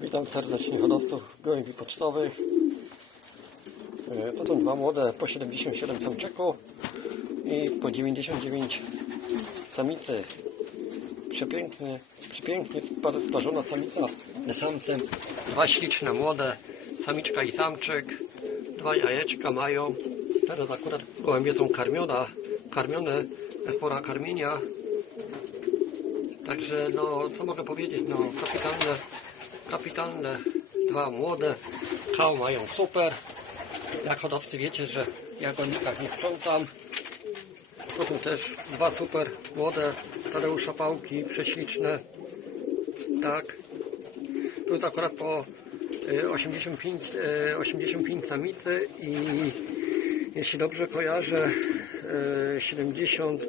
Witam serdecznie hodowców gołębi pocztowych. E, To są dwa młode po 77 samczyków i po 99 samicy. Przepiękny, przepięknie spa- sparzona samica samcem. Dwa śliczne młode, samiczka i samczyk. Dwa jajeczka mają. Teraz akurat gołębie są karmione, karmione, jest pora karmienia. Także no, co mogę powiedzieć, no kapitalne, kapitalne, dwa młode, kał mają super. Jak hodowcy wiecie, że ja go nie sprzątam. Tu są też dwa super młode Tadeusza Pałki, prześliczne. Tak. Tu jest akurat po y, 85, y, 85 samicy i jeśli dobrze kojarzę y, 70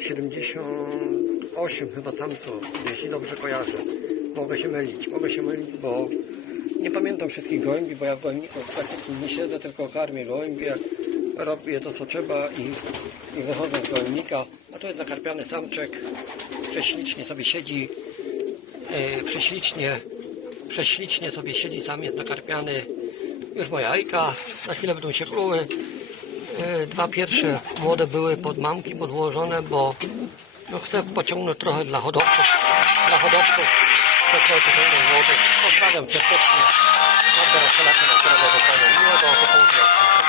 78 chyba samców, jeśli dobrze kojarzę. Mogę się mylić, mogę się mylić, bo nie pamiętam wszystkich gołębi, bo ja w gołębniku praktycznie nie siedzę, tylko karmię gołębie, robię to co trzeba i, i wychodzę z gołębnika. A tu jest nakarpiany samczek, prześlicznie sobie siedzi, e, prześlicznie, prześlicznie sobie siedzi, sam jest nakarpiany. Już moje jajka, za chwilę będą się kłuły. E, Dwa pierwsze młode były pod mamki podłożone, bo no chcę pociągnąć trochę dla hodowców. Dla hodowców 在跳起功能应用中，从发展决，再到开发层的资料包括。